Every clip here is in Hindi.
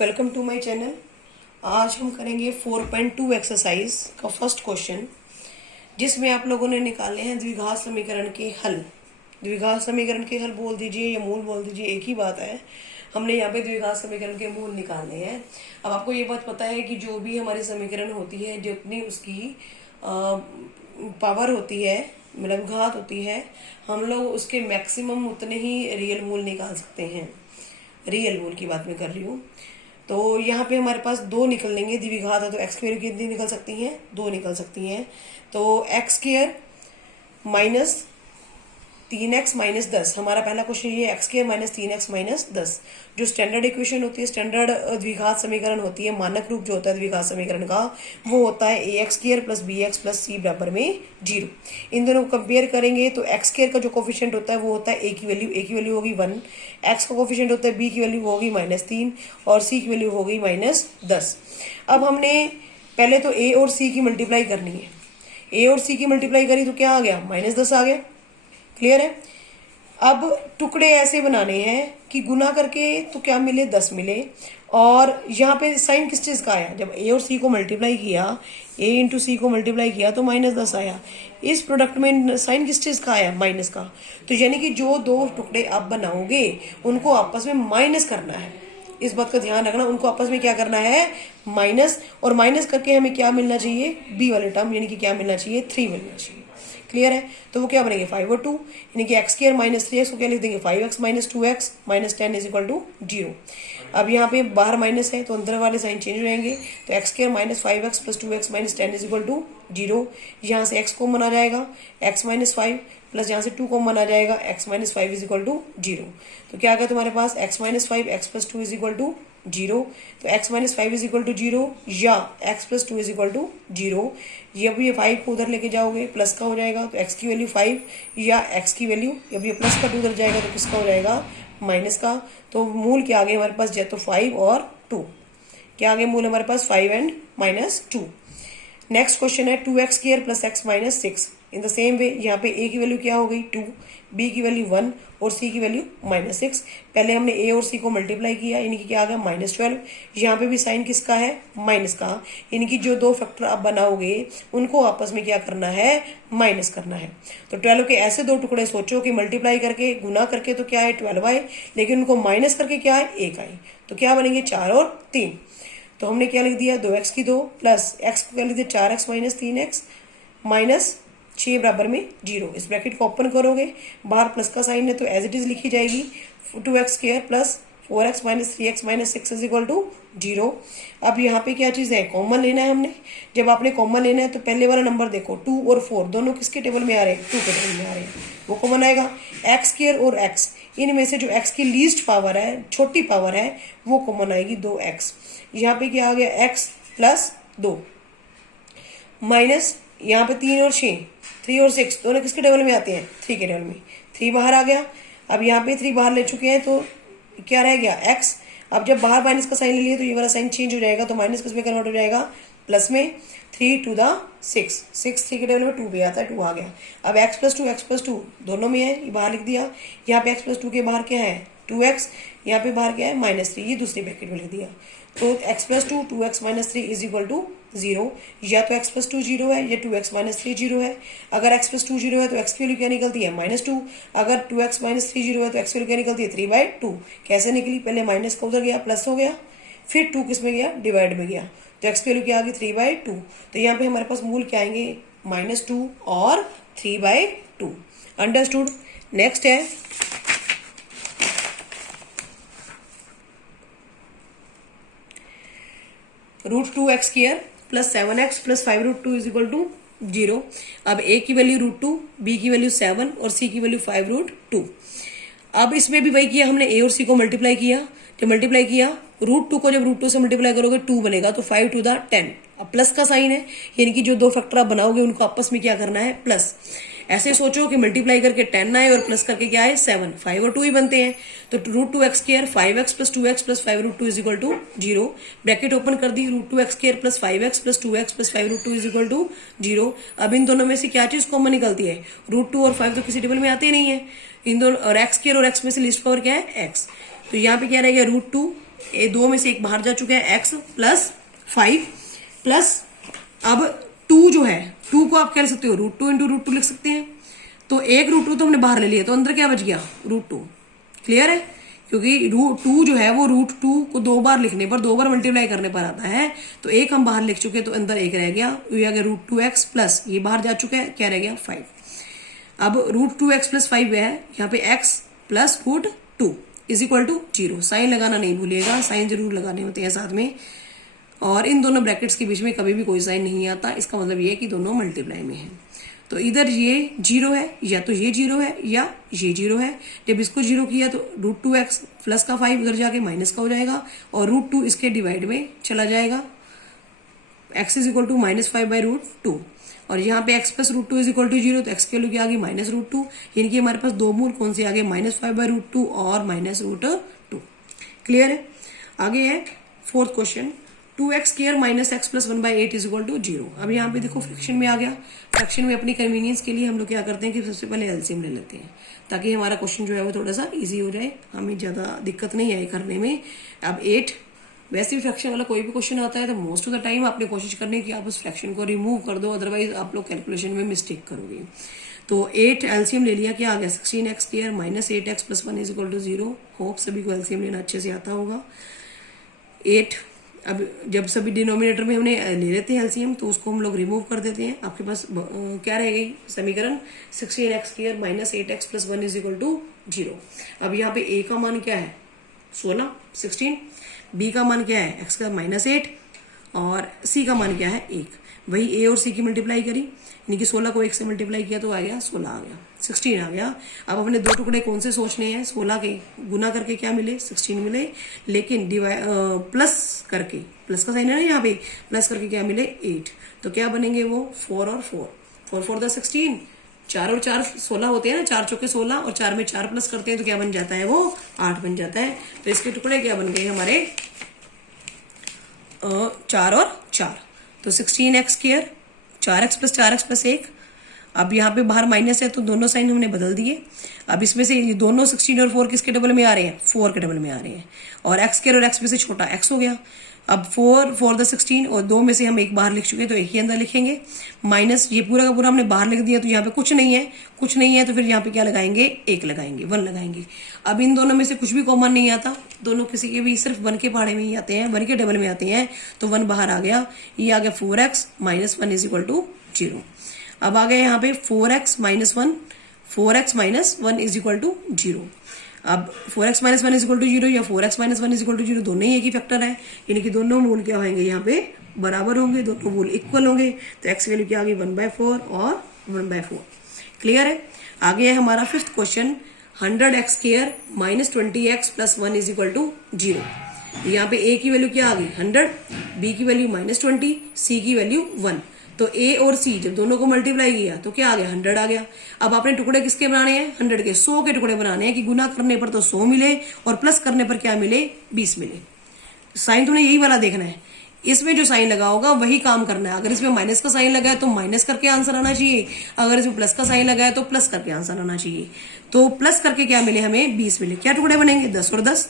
Welcome to my channel. आज हम करेंगे 4.2 एक्सरसाइज का फर्स्ट क्वेश्चन, जिसमें आप लोगों ने निकाले हैं द्विघात समीकरण के हल। द्विघात समीकरण के हल बोल दीजिए या मूल बोल दीजिए, एक ही बात है। हमने यहाँ पे द्विघात समीकरण के मूल निकालने हैं। अब आपको ये बात पता है कि जो भी हमारी समीकरण होती है, जितनी उसकी पावर होती है, मतलब घात होती है, हम लोग उसके मैक्सिमम उतने ही रियल मूल निकाल सकते हैं। रियल मूल की बात मैं कर रही हूँ। तो यहाँ पे हमारे पास दो निकलेंगे, द्विघात है तो एक्स स्क्वायर कितनी निकल सकती हैं? दो निकल सकती हैं। तो x square minus 3x minus 10, हमारा पहला क्वेश्चन ये x square minus 3x minus 10। जो स्टैंडर्ड इक्वेशन होती है, स्टैंडर्ड द्विघात समीकरण होती है, मानक रूप जो होता है द्विघात समीकरण का, वो होता है ax square plus bx plus c बराबर में 0। इन दोनों को कंपेयर करेंगे तो एक्स स्क्वायर का जो कोफिशिएंट होता है वो होता है a की वैल्यू होगी 1, x का कोफिशिएंट होता है b की वैल्यू होगी -3 और c की वैल्यू होगी -10। अब हमने पहले तो a और c की मल्टीप्लाई करनी है। a और c की मल्टीप्लाई करी तो क्या आ गया? -10 आ गया। क्लियर है? अब टुकड़े ऐसे बनाने हैं कि गुना करके तो क्या मिले? 10 मिले। और यहाँ पे साइन किस चीज का आया? जब a और c को मल्टीप्लाई किया, a इंटू सी को मल्टीप्लाई किया तो -10 आया। इस प्रोडक्ट में साइन किस चीज का आया? माइनस का। तो यानी कि जो दो टुकड़े आप बनाओगे उनको आपस में माइनस करना है। इस बात का ध्यान रखना, उनको आपस में क्या करना है? माइनस। और माइनस करके हमें क्या मिलना चाहिए? b वाले टर्म, यानी कि क्या मिलना चाहिए? 3 मिलना चाहिए। क्लियर है? तो वो क्या बनेंगे? 5 और 2, यानी कि एक्स स्क्वायर माइनस 3x को क्या लिख देंगे? 5x minus 2x minus 10 is equal to 0। अब यहाँ पे बाहर माइनस है तो अंदर वाले साइन चेंज हो जाएंगे। तो x square minus 5x plus 2x minus 10 is equal to 0। यहाँ से x कॉमन आ जाएगा, x माइनस 5 प्लस यहाँ से 2 कॉमन आ जाएगा, x minus 5 is equal to 0। तो क्या आ गया तुम्हारे पास? x minus 5 x plus 2 is equal to 0। तो x minus 5 is equal to 0 या x plus 2 is equal to 0। जब ये 5 को उधर लेके जाओगे प्लस का हो जाएगा, तो x की वैल्यू 5 या x की वैल्यू, जब ये प्लस का 2 उधर जाएगा तो किसका हो जाएगा? माइनस का। तो मूल क्या आ गए हमारे पास? तो 5 और 2। क्या आ गए मूल हमारे पास? 5 एंड -2। नेक्स्ट क्वेश्चन है 2x square plus x minus 6। In the same way यहाँ पे a की वैल्यू क्या हो गई? 2, b की वैल्यू 1 और c की वैल्यू -6। पहले हमने a और c को मल्टीप्लाई किया, यानी कि क्या आ गया? -12। यहाँ पे भी साइन किसका है? माइनस का। यानी कि जो दो फैक्टर आप बनाओगे उनको आपस में क्या करना है? माइनस करना है। तो 12 के ऐसे दो टुकड़े सोचो कि मल्टीप्लाई करके, गुना करके तो क्या है? 12 आए, लेकिन उनको माइनस करके क्या है? 1 आए। तो क्या बनेंगे? 4 और 3। तो हमने क्या लिख दिया? 2x की 2 प्लस x को क्या लिख दिया? 4x माइनस 3x माइनस 6 बराबर में 0। इस ब्रैकेट को ओपन करोगे, बाहर प्लस का साइन है तो एज इट इज लिखी जाएगी 2x square plus 4x minus 3x minus 6 is equal to 0। अब यहाँ पे क्या चीज़ है? कॉमन लेना है हमने। जब आपने कॉमन लेना है तो पहले वाला नंबर देखो, 2 और 4 दोनों किसके टेबल में आ रहे हैं? 2 के टेबल में आ रहे हैं, वो कॉमन आएगा। एक्स स्क्वायर और x, इनमें से जो x की लीस्ट पावर है, छोटी पावर है, वो कॉमन आएगी 2x। यहाँ पे क्या आ गया? x प्लस 2 माइनस यहाँ पे 3 और 6, 3 और 6 दोनों किसके टेबल में आते हैं? 3 के टेबल में। 3 बाहर आ गया। अब यहाँ पे 3 बाहर ले चुके हैं तो क्या रह गया? x। अब जब बाहर माइनस का साइन ले लिए तो ये वाला साइन चेंज हो जाएगा, तो माइनस किस में कन्वर्ट हो जाएगा? प्लस में। 3 टू द 6, 6 3 के टेबल में 2 भी आता है, 2 आ गया। अब x प्लस 2 दोनों में है, ये बाहर लिख दिया। यहाँ पे x प्लस 2 के बाहर क्या है? 2x। यहाँ पे बाहर क्या है? -3, ये दूसरी ब्रैकेट में लिख दिया। तो x plus 2 2x minus 3 is equal to 0। या तो x प्लस 2 0 है या 2x माइनस 3 0 है। अगर x प्लस 2 0 है तो x की वैल्यू क्या निकलती है? -2। अगर 2x माइनस 3 0 है तो x की वैल्यू क्या निकलती है? 3/2। कैसे निकली? पहले माइनस का उधर गया, प्लस हो गया, फिर 2 किस में गया? डिवाइड में गया, तो x की वैल्यू क्या आ गई? 3/2। तो यहाँ पे हमारे पास मूल क्या आएंगे? -2 और 3/2। अंडरस्टूड? नेक्स्ट है √2x square plus 7x plus 5√2 is equal to 0। अब a की वैल्यू √2, b की वैल्यू 7 और c की वैल्यू 5√2। अब इसमें भी वही किया हमने, a और c को मल्टीप्लाई किया। जब मल्टीप्लाई किया, √2 को जब √2 से मल्टीप्लाई करोगे 2 बनेगा, तो 5 टू द 10। अब प्लस का साइन है, यानी कि जो दो फैक्टर आप बनाओगे उनको आपस में क्या करना है? प्लस। ऐसे सोचो कि मल्टीप्लाई करके 10 आए और प्लस करके क्या आए? 7। 5 और 2 ही बनते हैं, तो √2x square 5x plus 2x plus 5√2 is equal to 0। Bracket open कर दी, √2x square plus 5x plus 2x plus 5√2 is equal to 0। अब इन दोनों में से क्या चीज कॉमन निकलती है? √2 और 5 तो किसी टेबल में आते ही नहीं है। इन दोनों और x स्क्वायर और x में से लिस्ट पावर क्या है? x। तो यहाँ पे क्या रहेगा? √2 दो में से एक बाहर जा चुका है, एक्स प्लस 5 प्लस अब 2 जो है, 2 को आप क्या लिख सकते हो, √2 इंटू √2 लिख सकते हैं। तो एक √2 तो हमने बाहर ले लिया, तो अंदर क्या बच गया, √2। क्लियर है, क्योंकि √2 जो है वो √2 को 2 बार लिखने पर, 2 बार मल्टीप्लाई करने पर आता है। तो एक हम बाहर लिख चुके, तो अंदर एक रह गया, ये आ गया √2x प्लस ये बाहर जा चुका है, क्या रह गया 5। अब √2x प्लस 5 है, यहाँ पे x plus √2 is equal to 0। Sign लगाना नहीं भूलिएगा, साइन जरूर लगाने होते हैं साथ में। और इन दोनों ब्रैकेट्स के बीच में कभी भी कोई साइन नहीं आता, इसका मतलब ये है कि दोनों मल्टीप्लाई में है। तो इधर ये 0 है, या तो ये 0 है या ये 0 है। जब इसको 0 किया तो √2x प्लस का 5 इधर जाके माइनस का हो जाएगा, और √2 इसके डिवाइड में चला जाएगा, x इज इक्वल टू -5/√2। और यहाँ पे x plus √2 is equal to 0, तो x की वैल्यू क्या आ गई -√2। यानी कि हमारे पास दो मूल कौन से आ गए, -5/√2 और -√2। क्लियर है। आगे है fourth question, 2x² minus x plus 1/8 is equal to 0। अब यहाँ पे देखो फ्रैक्शन में आ गया। फ्रैक्शन में अपनी कन्वीनियंस के लिए हम लोग क्या करते हैं कि सबसे पहले एलसीएम ले लेते हैं, ताकि हमारा क्वेश्चन जो है वो थोड़ा सा इजी हो जाए, हमें ज्यादा दिक्कत नहीं आए करने में। अब 8, वैसे भी फ्रैक्शन वाला कोई भी क्वेश्चन आता है तो मोस्ट ऑफ द टाइम आपने कोशिश करनी कि आप उस फ्रैक्शन को रिमूव कर दो, अदरवाइज आप लोग कैलकुलेशन में मिस्टेक करोगे। तो 8 एलसीएम ले लिया, क्या आ गया 16x² minus 8x plus 1 is equal to 0। Hope सभी को एलसीएम लेना अच्छे से आता होगा। 8, अब जब सभी डिनोमिनेटर में हमने ले लेते हैं एलसीएम, तो उसको हम लोग रिमूव कर देते हैं। आपके पास क्या रह गई समीकरण, 16x² minus 8x plus 1 is equal to 0। अब यहाँ पे a का मान क्या है 16, 16, b का मान क्या है x का -8, और c का मान क्या है 1। वही a और c की मल्टीप्लाई करी, यानी कि 16 को 1 से मल्टीप्लाई किया तो आ गया 16 आ गया, 16 आ गया। अब अपने दो टुकड़े कौन से सोचने हैं, 16 के गुना करके क्या मिले 16 मिले, लेकिन प्लस करके, प्लस का साइन है ना यहाँ पे, प्लस करके क्या मिले 8। तो क्या बनेंगे वो 4 और 4, 4 4 द 16, 4 और 4 16 होते हैं ना, 4 चौके 16, और 4 में 4 प्लस करते हैं तो क्या बन जाता है वो 8 बन जाता है। तो इसके टुकड़े क्या बन गए हमारे 4 और 4। तो 16x², 4x plus 4x plus 1। अब यहाँ पे बाहर माइनस है तो दोनों साइन हमने बदल दिए। अब इसमें से ये दोनों 16 और 4 किसके डबल में आ रहे हैं, 4 के डबल में आ रहे हैं, और x² और x में से छोटा x हो गया। अब 4 4 द 16, और दो में से हम एक बाहर लिख चुके हैं तो एक ही अंदर लिखेंगे, माइनस ये पूरा का पूरा हमने बाहर लिख दिया, तो यहाँ पे कुछ नहीं है, कुछ नहीं है, तो फिर यहाँ पे क्या लगाएंगे 1 लगाएंगे, 1 लगाएंगे। अब इन दोनों में से कुछ भी कॉमन नहीं आता, दोनों किसी के भी सिर्फ 1 के पहाड़े में ही आते हैं, 1 के डबल में आते हैं, तो 1 बाहर आ गया, ये आ गया 4x minus 1 is equal to 0। अब आ गया यहाँ पे 4x minus 1, 4x minus 1 is equal to 0। अब 4x minus 1 is equal to 0 या 4x minus 1 is equal to 0, दोनों ही एक ही फैक्टर है, यानी कि दोनों मूल क्या होंगे यहाँ पे बराबर होंगे, दोनों मूल इक्वल होंगे। तो x वैल्यू क्या आ गई 1/4 और 1/4। क्लियर है। आगे है हमारा fifth question, 100x² minus 20x plus 1 is equal to 0। यहाँ पे a की वैल्यू क्या आ गई 100, b की वैल्यू -20, c की वैल्यू 1। तो a और c जब दोनों को मल्टीप्लाई किया तो क्या आ गया 100 आ गया। अब आपने टुकड़े किसके बनाने हैं 100 के, 100 के टुकड़े बनाने हैं कि गुना करने पर तो 100 मिले और प्लस करने पर क्या मिले 20 मिले। साइन तुमने यही वाला देखना है, इसमें जो साइन लगा होगा वही काम करना है। अगर इसमें माइनस का साइन लगा है तो माइनस करके आंसर आना चाहिए, अगर इसमें प्लस का साइन लगा है तो प्लस करके आंसर आना चाहिए। तो प्लस करके क्या मिले हमें 20 मिले। क्या टुकड़े बनेंगे 10 और 10,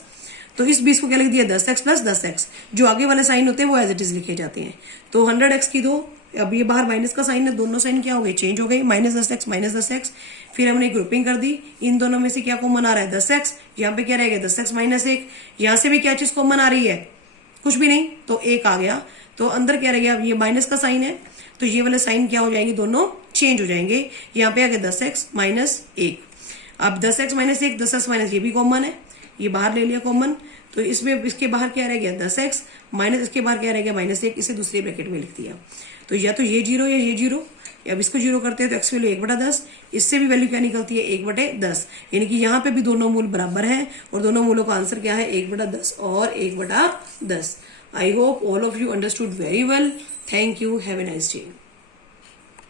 तो इस 20 को क्या लिख दिया 10x प्लस 10x। जो आगे वाले साइन होते हैं वो एज इट इज लिखे जाते हैं। तो 100x की दो, अब ये बाहर माइनस का साइन है, दोनों साइन क्या हो गए चेंज हो गए, -10x माइनस 10x। फिर हमने ग्रुपिंग कर दी, इन दोनों में से क्या कॉमन आ रहा है 10x, यहाँ पे क्या रहेगा 10x माइनस 1। यहाँ से भी क्या चीज कॉमन आ रही है कुछ भी नहीं, तो 1 आ गया। तो अंदर क्या रह गया, ये माइनस का साइन है तो ये वाले साइन क्या हो जाएंगे दोनों चेंज हो जाएंगे। यहाँ पे आ गया 10x माइनस 1। अब 10x माइनस 1, 10x माइनस ये भी कॉमन है, ये बाहर ले लिया कॉमन, तो इसमें इसके बाहर क्या रह गया 10x माइनस इसके बाहर क्या रह गया -1, इसे दूसरे ब्रैकेट में लिख दिया। तो या तो ये 0 या ये 0। अब इसको 0 करते हैं तो x वैल्यू 1/10, इससे भी वैल्यू क्या निकलती है 1/10, यानी कि यहाँ पे भी दोनों मूल बराबर है और दोनों मूलों का आंसर क्या है 1/10 और 1/10। I hope all of you understood very well. Thank you, have a nice day.